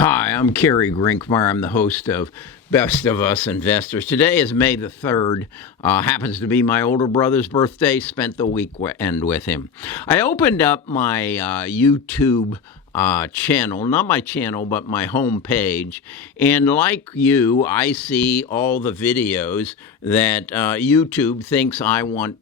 Hi, I'm Kerry Grinkmeyer. I'm the host of Best of Us Investors. Today is May the 3rd. Happens to be my older brother's birthday. Spent the weekend with him. I opened up my YouTube channel, not my channel, but my home page. And like you, I see all the videos that YouTube thinks I want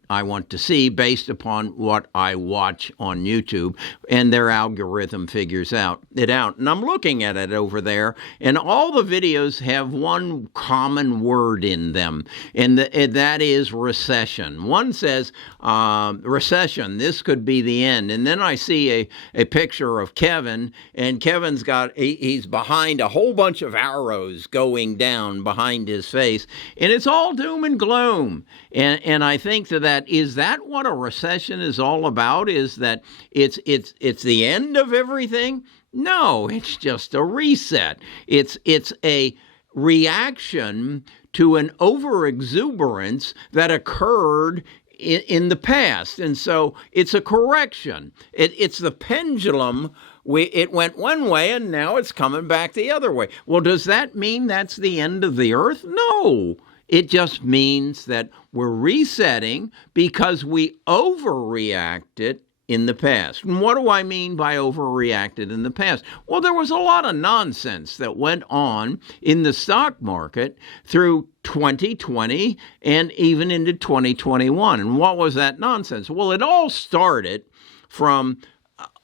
to see based upon what I watch on YouTube, and their algorithm figures it out. And I'm looking at it over there, and all the videos have one common word in them, and that is recession. One says, recession, this could be the end. And then I see a picture of Kevin, and Kevin's he's behind a whole bunch of arrows going down behind his face, and it's all doom and gloom. And I think is that what a recession is all about? Is that it's the end of everything? No, it's just a reset. It's a reaction to an overexuberance that occurred in the past. And so it's a correction. It's the pendulum. It went one way and now it's coming back the other way. Well, does that mean that's the end of the earth? No. It just means that we're resetting because we overreacted in the past. And what do I mean by overreacted in the past? Well, there was a lot of nonsense that went on in the stock market through 2020 and even into 2021. And what was that nonsense? Well, it all started from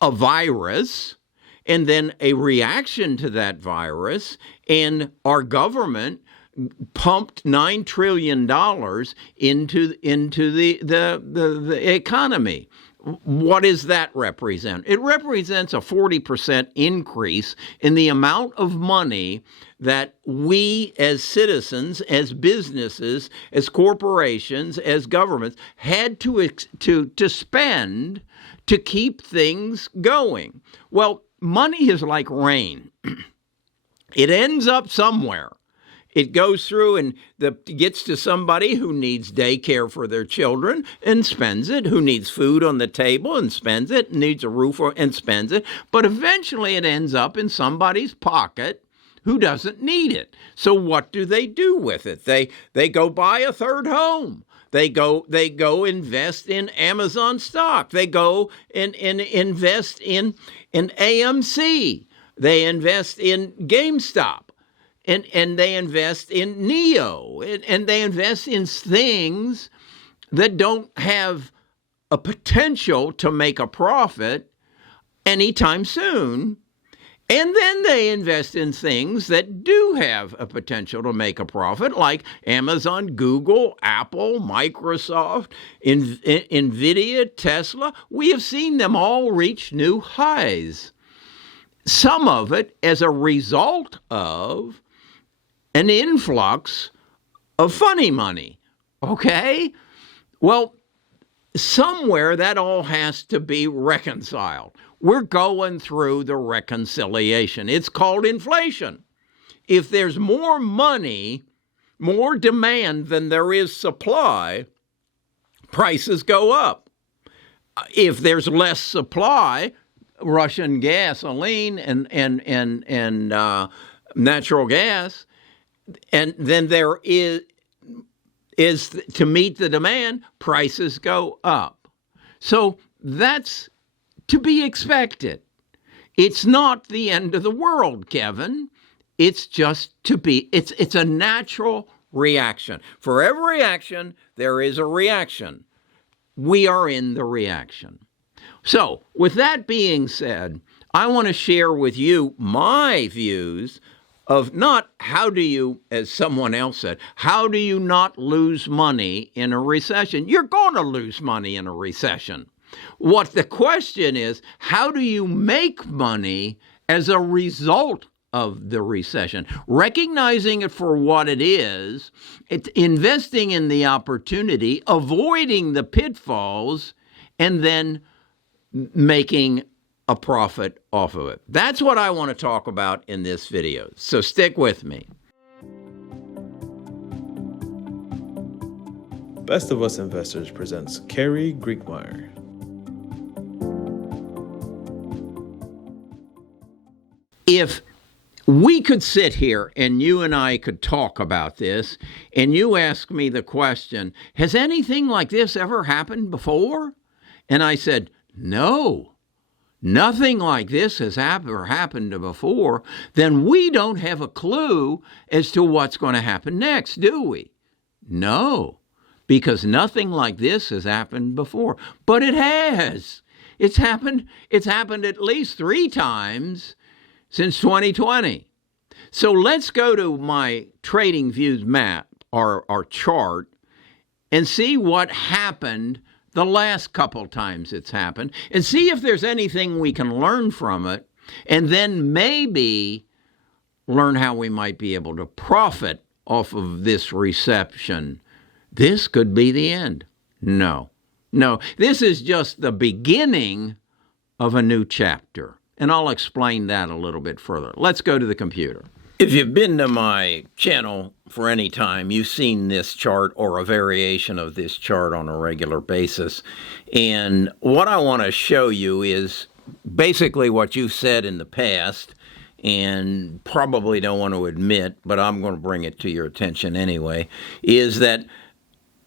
a virus and then a reaction to that virus, and our government pumped $9 trillion into the economy. What does that represent? It represents a 40% increase in the amount of money that we as citizens, as businesses, as corporations, as governments had to spend to keep things going. Well, money is like rain. It ends up somewhere. It goes through and gets to somebody who needs daycare for their children and spends it, who needs food on the table and spends it, needs a roof and spends it. But eventually it ends up in somebody's pocket who doesn't need it. So what do they do with it? They go buy a third home. They go invest in Amazon stock. They go and invest in AMC. They invest in GameStop. And they invest in Neo, and they invest in things that don't have a potential to make a profit anytime soon. And then they invest in things that do have a potential to make a profit, like Amazon, Google, Apple, Microsoft, NVIDIA, Tesla. We have seen them all reach new highs. Some of it as a result of an influx of funny money, okay? Well, somewhere that all has to be reconciled. We're going through the reconciliation. It's called inflation. If there's more money, more demand than there is supply, prices go up. If there's less supply, Russian gasoline and natural gas, and then there is to meet the demand, prices go up. So that's to be expected. It's not the end of the world, Kevin. It's just it's a natural reaction. For every action, there is a reaction. We are in the reaction. So with that being said, I want to share with you my views of not how do you, as someone else said, how do you not lose money in a recession? You're going to lose money in a recession. What the question is, how do you make money as a result of the recession? Recognizing it for what it is, it's investing in the opportunity, avoiding the pitfalls, and then making a profit off of it. That's what I want to talk about in this video. So stick with me. Best of Us Investors presents Kerry Grinkmeyer. If we could sit here and you and I could talk about this, and you ask me the question, has anything like this ever happened before? And I said, no, nothing like this has ever happened before. Then we don't have a clue as to what's going to happen next, do we? No, because nothing like this has happened before. But it has. It's happened at least 3 times since 2020. So let's go to my Trading Views map, our chart, and see what happened the last couple times it's happened, and see if there's anything we can learn from it, and then maybe learn how we might be able to profit off of this recession. This could be the end. No, this is just the beginning of a new chapter. And I'll explain that a little bit further. Let's go to the computer. If you've been to my channel for any time, you've seen this chart or a variation of this chart on a regular basis. And what I want to show you is basically what you've said in the past and probably don't want to admit, but I'm going to bring it to your attention anyway, is that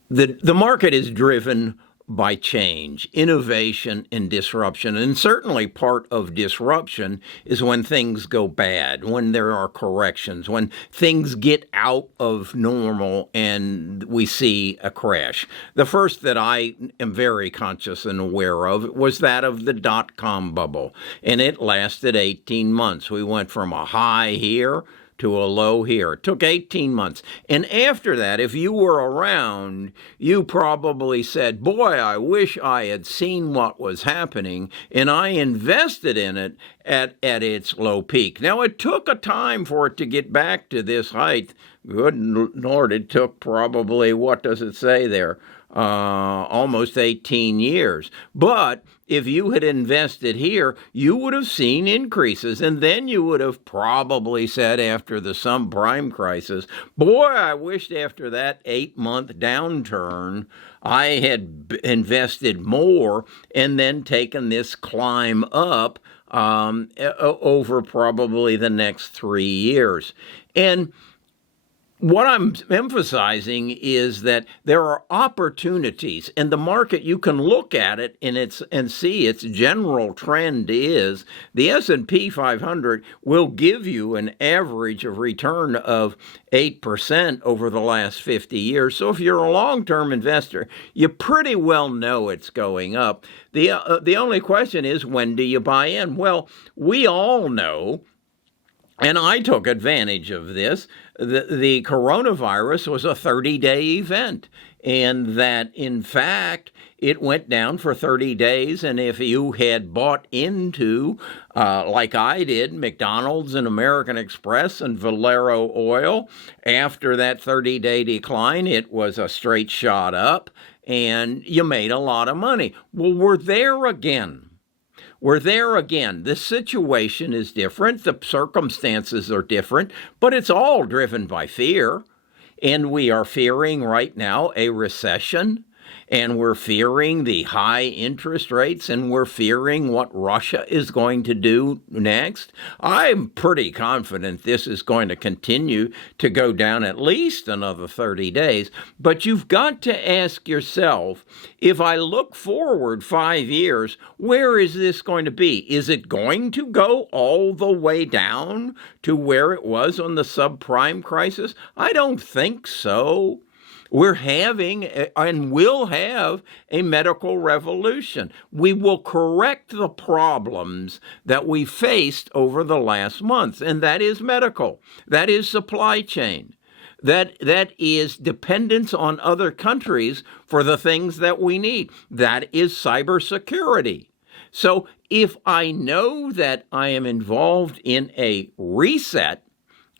the market is driven by change, innovation, and disruption. And certainly part of disruption is when things go bad, when there are corrections, when things get out of normal and we see a crash. The first that I am very conscious and aware of was that of the dot-com bubble, and it lasted 18 months. We went from a high here to a low here. It took 18 months. And after that, if you were around, you probably said, boy, I wish I had seen what was happening, and I invested in it at its low peak. Now, it took a time for it to get back to this height. Good Lord, it took probably, what does it say there? Almost 18 years. But if you had invested here, you would have seen increases, and then you would have probably said after the subprime crisis, boy, I wished after that 8-month downturn I had invested more and then taken this climb up over probably the next 3 years. And what I'm emphasizing is that there are opportunities, and the market, you can look at it and see its general trend is the S&P 500 will give you an average of return of 8% over the last 50 years. So if you're a long-term investor, you pretty well know it's going up. The only question is, when do you buy in? Well, we all know, and I took advantage of this, the coronavirus was a 30-day event, and that, in fact, it went down for 30 days, and if you had bought into, like I did, McDonald's and American Express and Valero Oil, after that 30-day decline, it was a straight shot up, and you made a lot of money. Well, we're there again. We're there again. The situation is different. The circumstances are different, but it's all driven by fear. And we are fearing right now a recession, and we're fearing the high interest rates, and we're fearing what Russia is going to do next. I'm pretty confident this is going to continue to go down at least another 30 days. But you've got to ask yourself, if I look forward 5 years, where is this going to be? Is it going to go all the way down to where it was on the subprime crisis? I don't think so. We're having and will have a medical revolution. We will correct the problems that we faced over the last months, and that is medical. That is supply chain. That is dependence on other countries for the things that we need. That is cybersecurity. So if I know that I am involved in a reset,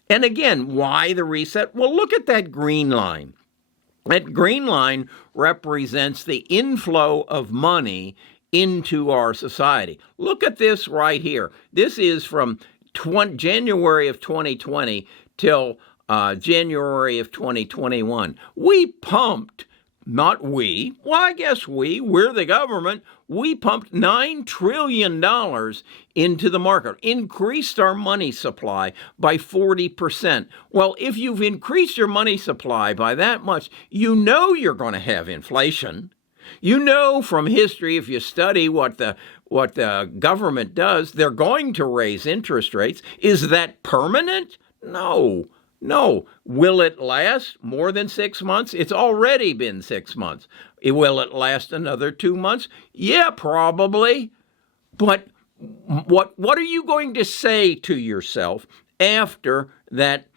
and again, why the reset? Well, look at that green line. That green line represents the inflow of money into our society. Look at this right here. This is from January of 2020 till January of 2021. We pumped, not we, well, I guess we're the government. we pumped $9 trillion into the market, increased our money supply by 40%. Well, if you've increased your money supply by that much, you know you're going to have inflation. You know from history, if you study what the government does, they're going to raise interest rates. Is that permanent? No. No. Will it last more than 6 months? It's already been 6 months. Will it last another 2 months? Yeah, probably. But what are you going to say to yourself after that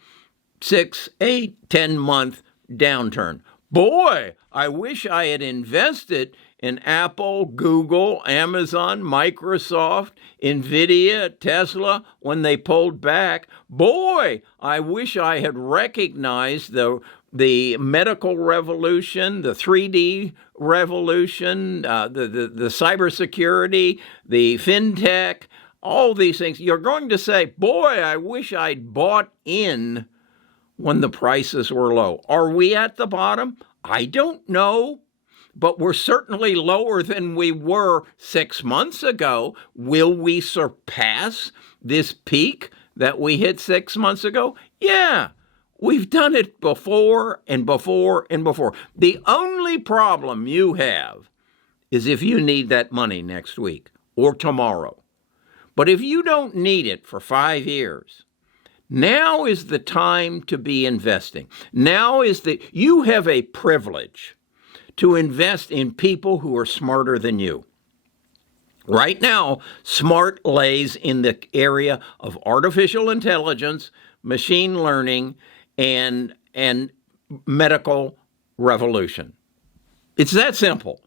6, 8, 10-month downturn? Boy, I wish I had invested in Apple, Google, Amazon, Microsoft, Nvidia, Tesla when they pulled back. Boy, I wish I had recognized the medical revolution, the 3D revolution, the cybersecurity, the fintech, all these things. You're going to say, boy, I wish I'd bought in when the prices were low. Are we at the bottom? I don't know, but we're certainly lower than we were 6 months ago. Will we surpass this peak that we hit 6 months ago? Yeah, we've done it before and before and before. The only problem you have is if you need that money next week or tomorrow. But if you don't need it for 5 years, now is the time to be investing. You have a privilege to invest in people who are smarter than you. Right now, smart lays in the area of artificial intelligence, machine learning, and medical revolution. It's that simple.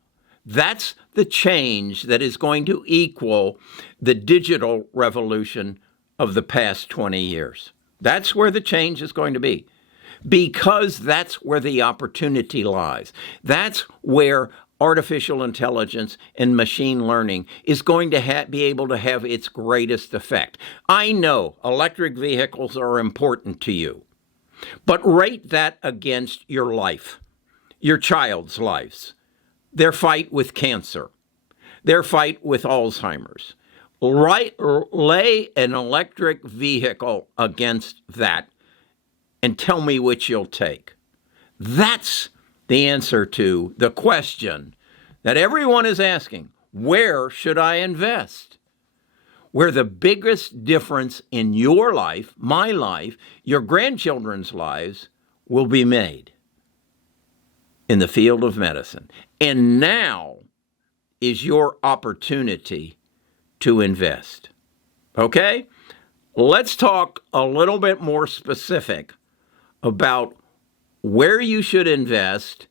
That's the change that is going to equal the digital revolution of the past 20 years. That's where the change is going to be, because that's where the opportunity lies. That's where artificial intelligence and machine learning is going to be able to have its greatest effect. I know electric vehicles are important to you, but rate that against your life, your child's lives, their fight with cancer, their fight with Alzheimer's. Lay an electric vehicle against that and tell me which you'll take. That's the answer to the question that everyone is asking. Where should I invest? Where the biggest difference in your life, my life, your grandchildren's lives will be made in the field of medicine. And now is your opportunity to invest. Okay? Let's talk a little bit more specific about where you should invest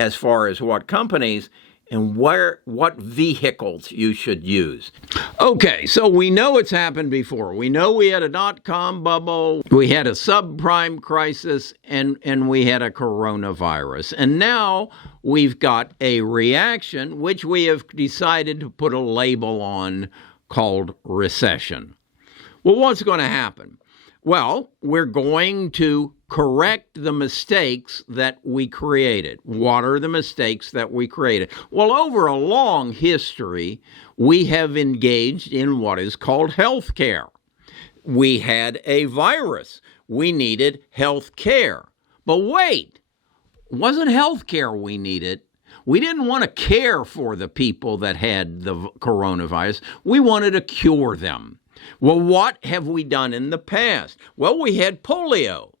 as far as what companies and what vehicles you should use. Okay, so we know it's happened before. We know we had a dot-com bubble, we had a subprime crisis, and we had a coronavirus. And now we've got a reaction, which we have decided to put a label on called recession. Well, what's going to happen? Well, we're going to correct the mistakes that we created. What are the mistakes that we created? Well, over a long history, we have engaged in what is called health care. We had a virus. We needed health care. But wait, it wasn't health care we needed. We didn't want to care for the people that had the coronavirus. We wanted to cure them. Well, what have we done in the past? Well, we had polio.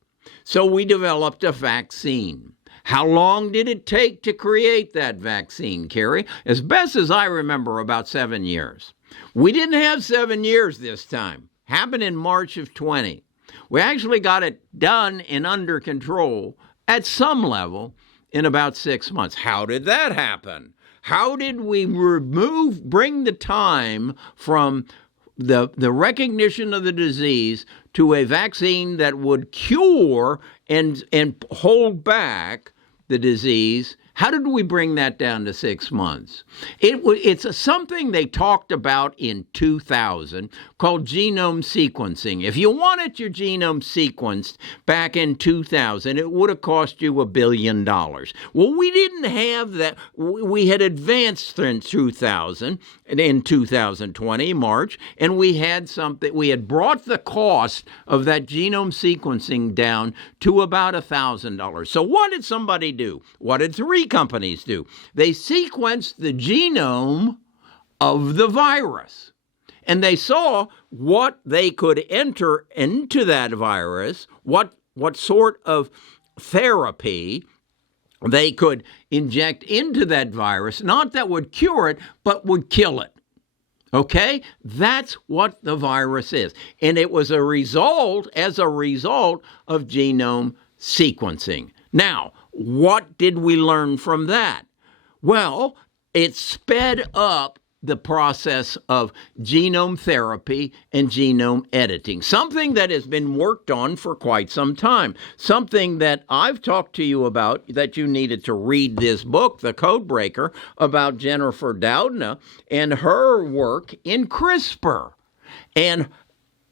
So we developed a vaccine. How long did it take to create that vaccine, Carrie? As best as I remember, about 7 years. We didn't have 7 years this time. Happened in March of 20. We actually got it done and under control at some level in about 6 months. How did that happen? How did we bring the time from the recognition of the disease to a vaccine that would cure and hold back the disease? How did we bring that down to 6 months? It's something they talked about in 2000 called genome sequencing. If you wanted your genome sequenced back in 2000, it would have cost you $1 billion. Well, we didn't have that. We had advanced in 2000, in 2020, March, and we had brought the cost of that genome sequencing down to about $1,000. So what did somebody do? What did 3 companies do? They sequenced the genome of the virus, and they saw what they could enter into that virus, what sort of therapy they could inject into that virus, not that would cure it, but would kill it. Okay? That's what the virus is. And it was as a result of genome sequencing. Now, what did we learn from that? Well, it sped up the process of genome therapy and genome editing, something that has been worked on for quite some time, something that I've talked to you about, that you needed to read this book, The Codebreaker, about Jennifer Doudna and her work in CRISPR, and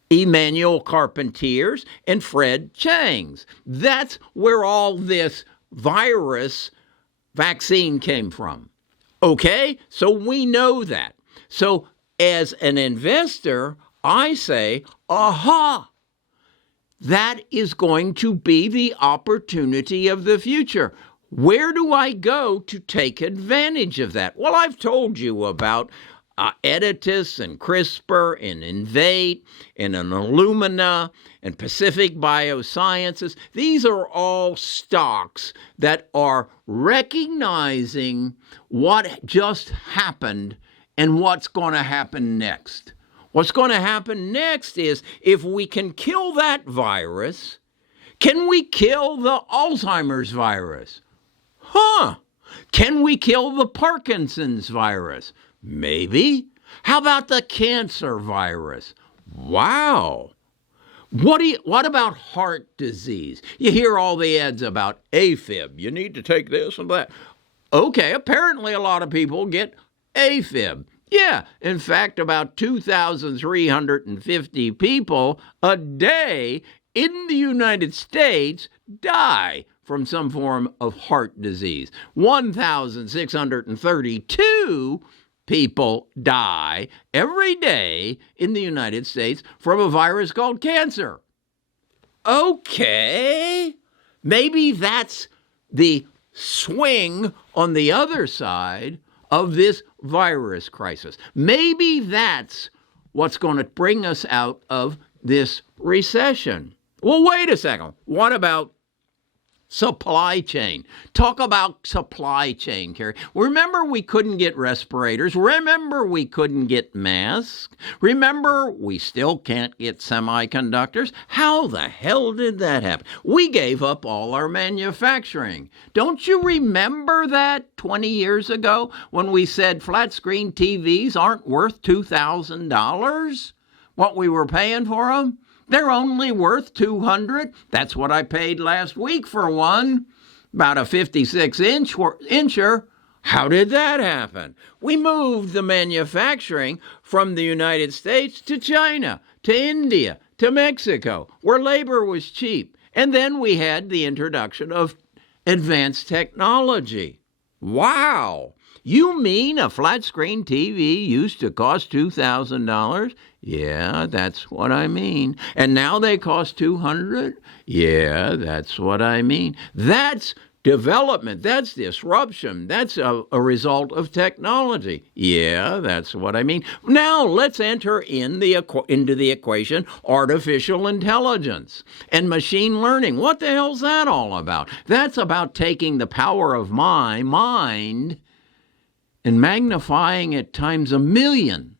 Emmanuel Carpentier's and Fred Chang's. That's where all this virus vaccine came from. Okay, so we know that. So as an investor, I say, aha, that is going to be the opportunity of the future. Where do I go to take advantage of that? Well, I've told you about Editas and CRISPR and Invate and Illumina and Pacific Biosciences. These are all stocks that are recognizing what just happened and what's going to happen next. What's going to happen next is, if we can kill that virus, can we kill the Alzheimer's virus? Can we kill the Parkinson's virus? Maybe. How about the cancer virus? Wow. What about heart disease? You hear all the ads about AFib. You need to take this and that. Okay, apparently a lot of people get AFib. Yeah, in fact, about 2,350 people a day in the United States die from some form of heart disease. 1,632 people die every day in the United States from a virus called cancer. Okay, maybe that's the swing on the other side of this virus crisis. Maybe that's what's going to bring us out of this recession. Well, wait a second. What about supply chain? Talk about supply chain, Carrie. Remember, we couldn't get respirators. Remember, we couldn't get masks. Remember, we still can't get semiconductors. How the hell did that happen? We gave up all our manufacturing. Don't you remember that 20 years ago when we said flat screen TVs aren't worth $2,000? What we were paying for them? They're only worth $200. That's what I paid last week for one, about a 56-incher. How did that happen? We moved the manufacturing from the United States to China, to India, to Mexico, where labor was cheap. And then we had the introduction of advanced technology. Wow! You mean a flat screen TV used to cost $2,000? Yeah, that's what I mean. And now they cost $200? Yeah, that's what I mean. That's development. That's disruption. That's a result of technology. Yeah, that's what I mean. Now let's enter into the equation artificial intelligence and machine learning. What the hell's that all about? That's about taking the power of my mind and magnifying it times 1,000,000.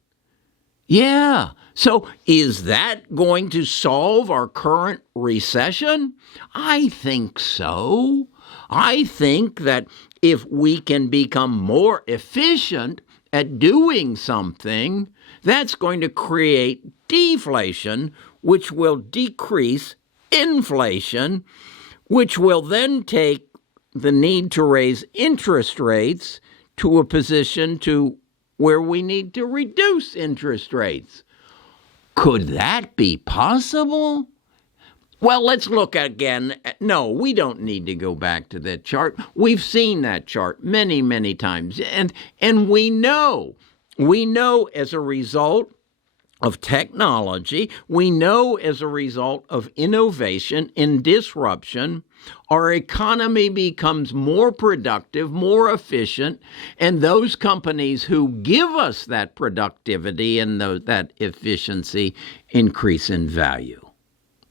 Yeah. So is that going to solve our current recession? I think so. I think that if we can become more efficient at doing something, that's going to create deflation, which will decrease inflation, which will then take the need to raise interest rates to a position to where we need to reduce interest rates. Could that be possible? Well, let's look again. No, we don't need to go back to that chart. We've seen that chart many, many times. And we know as a result of technology, we know as a result of innovation and disruption, our economy becomes more productive, more efficient, and those companies who give us that productivity and that efficiency increase in value.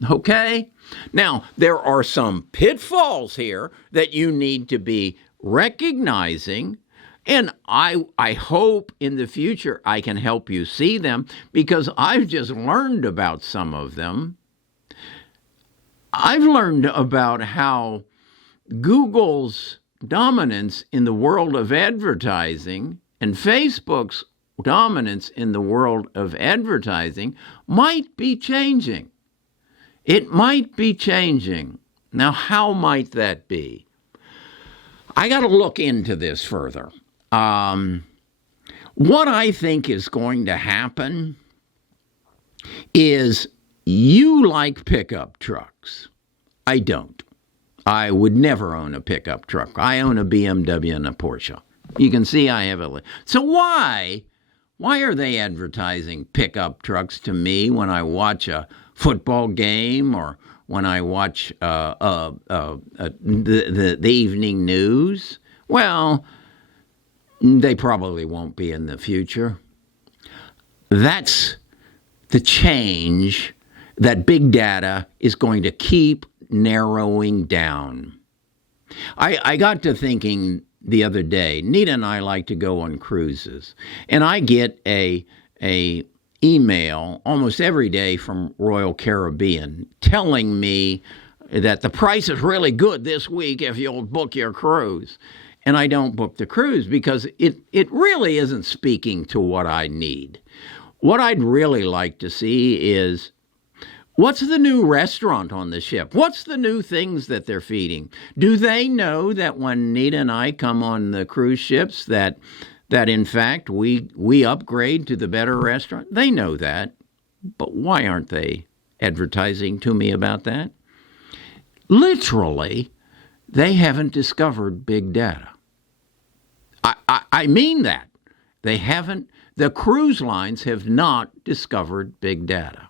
Okay? Now, there are some pitfalls here that you need to be recognizing, and I hope in the future I can help you see them, because I've just learned about some of them. I've learned about how Google's dominance in the world of advertising and Facebook's dominance in the world of advertising might be changing. It might be changing. Now, how might that be? I got to look into this further. What I think is going to happen is you like pickup trucks. I don't. I would never own a pickup truck. I own a BMW and a Porsche. You can see I have a... So why are they advertising pickup trucks to me when I watch a football game or when I watch the evening news? Well, they probably won't be in the future. That's the change that big data is going to keep narrowing down. I got to thinking the other day, Nita and I like to go on cruises, and I get a email almost every day from Royal Caribbean telling me that the price is really good this week if you'll book your cruise. And I don't book the cruise because it really isn't speaking to what I need. What I'd really like to see is, what's the new restaurant on the ship? What's the new things that they're feeding? Do they know that when Nita and I come on the cruise ships that in fact we upgrade to the better restaurant? They know that. But why aren't they advertising to me about that? Literally, they haven't discovered big data. I mean that. They haven't. The cruise lines have not discovered big data.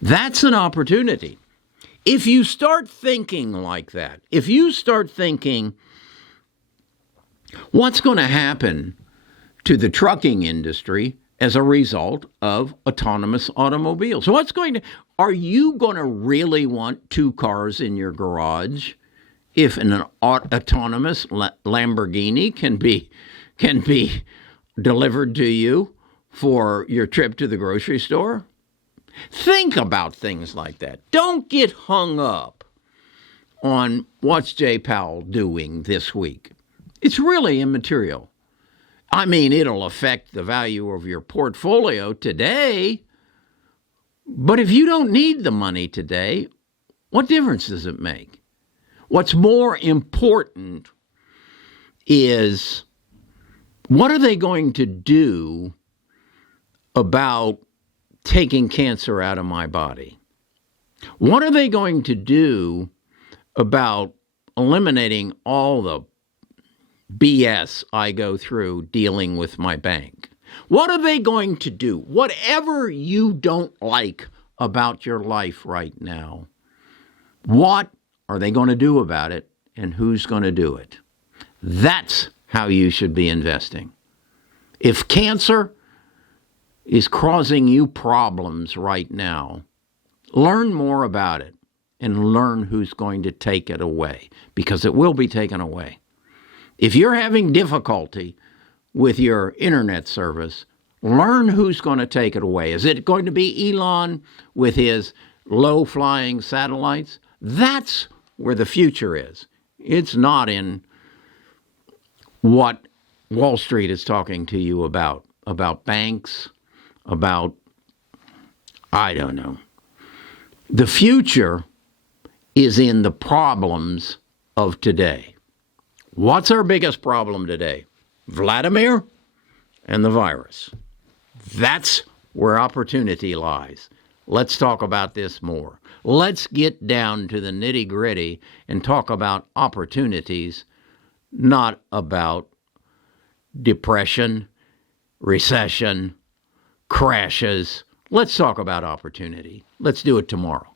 That's an opportunity. If you start thinking like that, if you start thinking, what's going to happen to the trucking industry as a result of autonomous automobiles? Are you going to really want two cars in your garage if an autonomous Lamborghini can be delivered to you for your trip to the grocery store? Think about things like that. Don't get hung up on what's Jay Powell doing this week. It's really immaterial. I mean, it'll affect the value of your portfolio today, but if you don't need the money today, what difference does it make? What's more important is, what are they going to do about taking cancer out of my body? What are they going to do about eliminating all the BS I go through dealing with my bank? What are they going to do? Whatever you don't like about your life right now, what are they going to do about it, and who's going to do it? That's how you should be investing. If cancer is causing you problems right now, learn more about it and learn who's going to take it away, because it will be taken away. If you're having difficulty with your internet service, learn who's going to take it away. Is it going to be Elon with his low-flying satellites? That's where the future is. It's not in what Wall Street is talking to you about banks, about, I don't know. The future is in the problems of today. What's our biggest problem today? Vladimir and the virus. That's where opportunity lies. Let's talk about this more. Let's get down to the nitty-gritty and talk about opportunities, not about depression, recession, crashes. Let's talk about opportunity. Let's do it tomorrow.